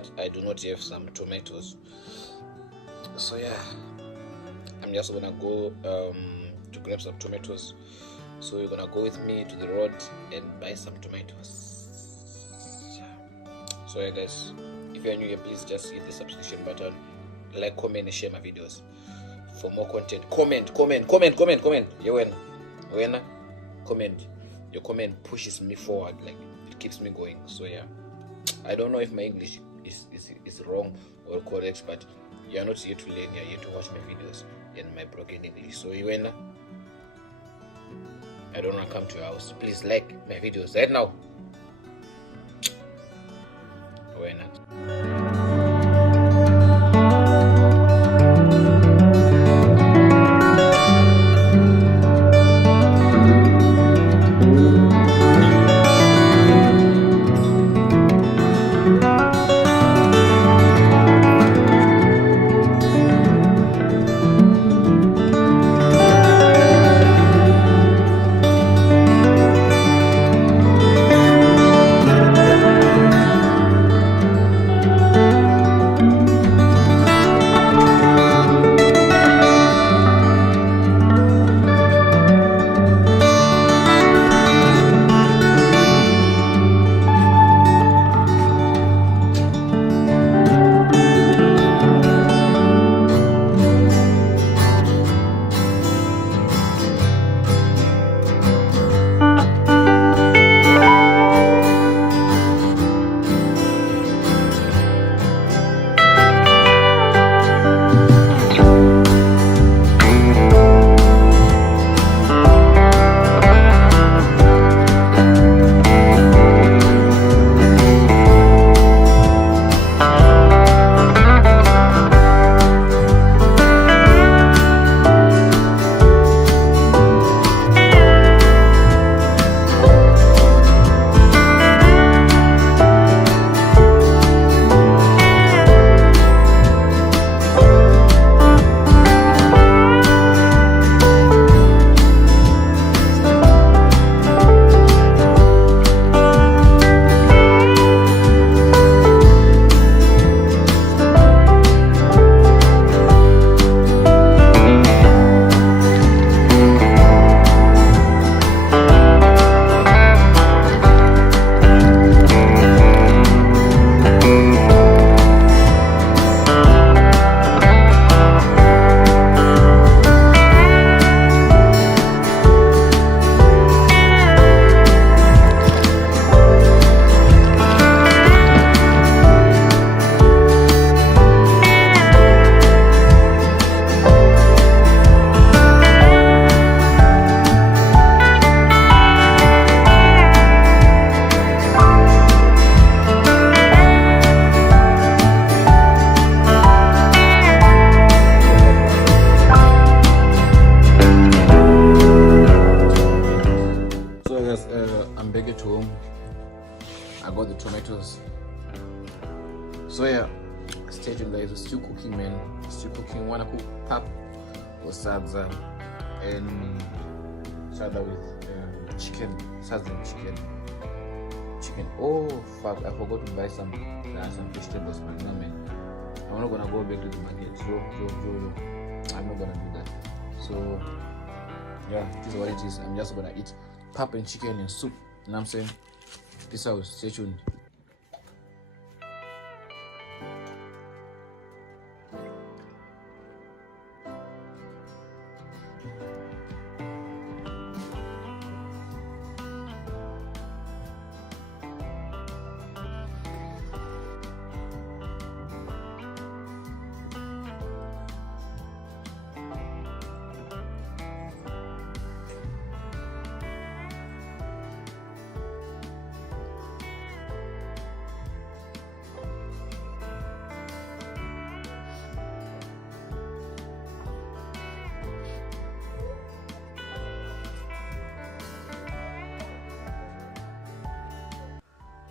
that I do not have some tomatoes. So yeah, I'm just gonna go to grab some tomatoes. So you're gonna go with me to the road and buy some tomatoes. So yeah guys, if you're new here, please just hit the subscription button, like, comment and share my videos for more content. Comment. You win. Comment. Your comment pushes me forward, like it keeps me going. So yeah, I don't know if my English is wrong or correct, but you're not here to learn, you're here to watch my videos in my broken English. So you win. I don't want to come to your house. Please like my videos right now. Why not? I'm back at home. I got the tomatoes. So yeah, stay tuned guys. We're still cooking, man. Still cooking. Wanna cook pap or sadza and sadza with chicken. Sadza and chicken. Oh fuck! I forgot to buy some vegetables, man. No man, I'm not gonna go back to the market. So I'm not gonna do that. So yeah, this is what it is. I'm just gonna eat pap and chicken and soup. You know what I'm saying? Peace out. Stay tuned.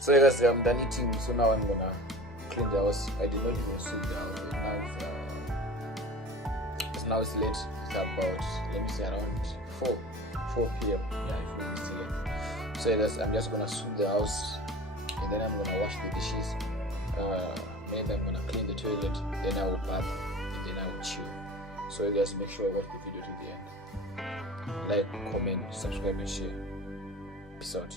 So guys, I'm done eating, so now I'm gonna clean the house. I did not even sweep the house. Now it's late. It's about, let me say, around 4 p.m. Yeah, it's late. So guys, I'm just gonna sweep the house and then I'm gonna wash the dishes. maybe I'm gonna clean the toilet, then I will bath, and then I will chill. So you guys make sure you watch the video to the end. Like, comment, subscribe, and share. Peace out.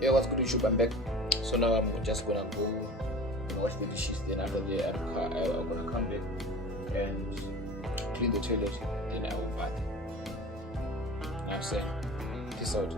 Yeah, what's good YouTube? I'm back. So now I'm just gonna go and wash the dishes, then after that I'm gonna come back and clean the toilet, then I will bath. I'm saying peace out.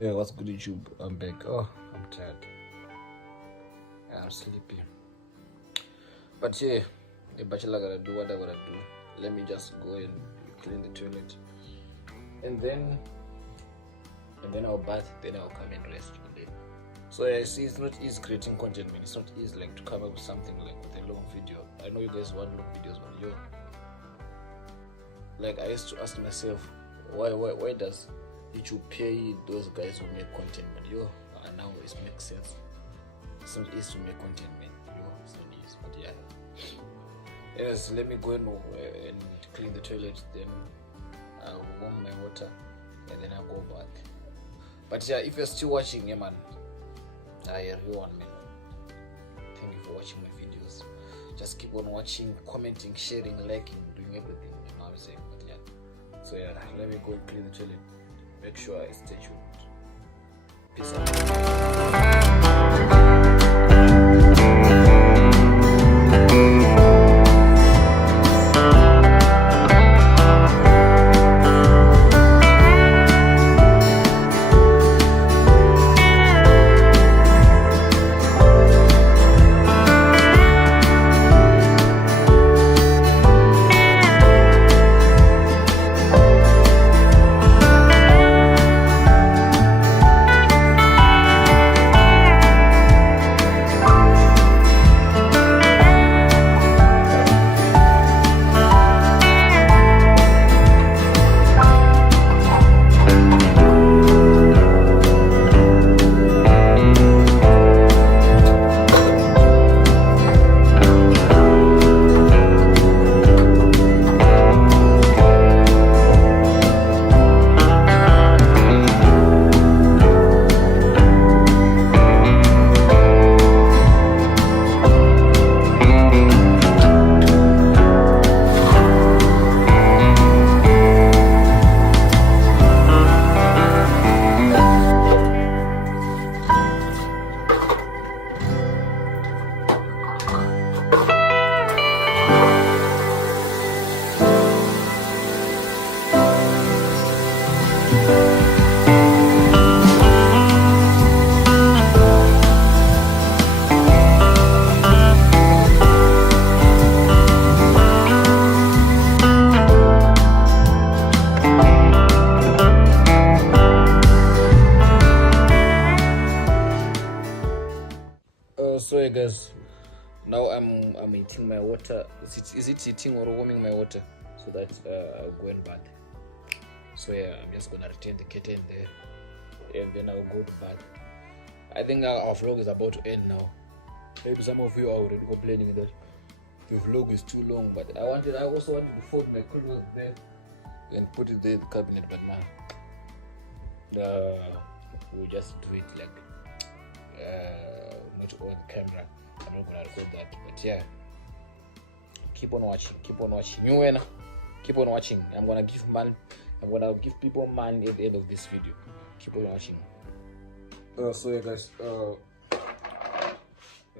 Yeah, what's good YouTube? I'm back. Oh, I'm tired. I'm sleepy. But yeah, the bachelor gotta do what I gotta do. Let me just go and clean the toilet. And then I'll bath, then I'll come and rest today. So yeah, see, it's not easy creating content, man. It's not easy like to come up with something like with a long video. I know you guys want long videos, but yo, like I used to ask myself, why does YouTube pay those guys who make content? But yo, now it makes sense. It's not easy to make content, man. Yo, it's not easy, but yeah. Yes, let me go and clean the toilet, then I'll warm my water, and then I'll go back. But yeah, if you're still watching, yeah, man, I really want, man. Thank you for watching my videos. Just keep on watching, commenting, sharing, liking, doing everything. You know what I'm saying? But yeah. So yeah, let me go and clean the toilet. Make sure I stay tuned. Peace out. So yeah, guys, now I'm heating my water. Is it heating or warming my water so that I'll go and bath? So yeah, I'm just gonna return the curtain there and then I'll go to bed. I think our vlog is about to end now. Maybe some of you are already complaining that the vlog is too long, but I also wanted to fold my clothes there and put it there in the cabinet, but now we'll just do it like not on camera. I'm not gonna record that, but yeah, keep on watching. You win. Keep on watching. I'm gonna give people man at the end of this video. Keep on watching. So yeah, guys,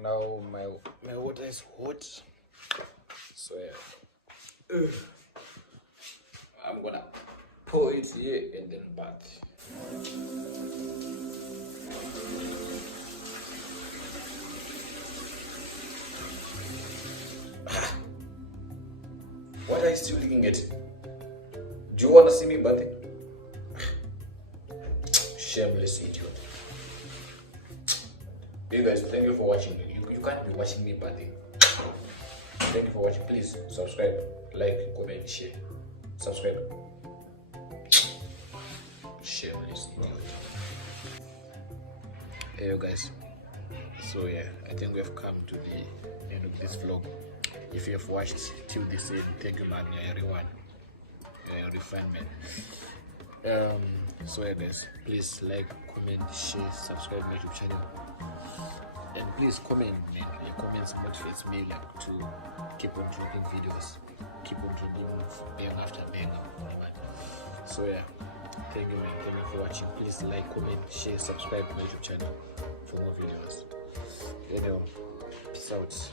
now my water is hot. So yeah, I'm gonna pour it here and then bath. What are you still looking at? Do you want to see me bathing? Shameless idiot. Hey guys, thank you for watching. You can't be watching me bathing. Thank you for watching. Please subscribe, like, comment, share. Subscribe. Shameless idiot. Hey you guys. So yeah, I think we have come to the end of this vlog. If you have watched till this end, thank you man, everyone. Refinement. So yeah guys, please like, comment, share, subscribe to my YouTube channel, and please comment, man. Your comments motivates me like to keep on dropping videos, keep on dropping bang after bang. So yeah, thank you man, thank you for watching. Please like, comment, share, subscribe to my YouTube channel for more videos. Anyway, peace out.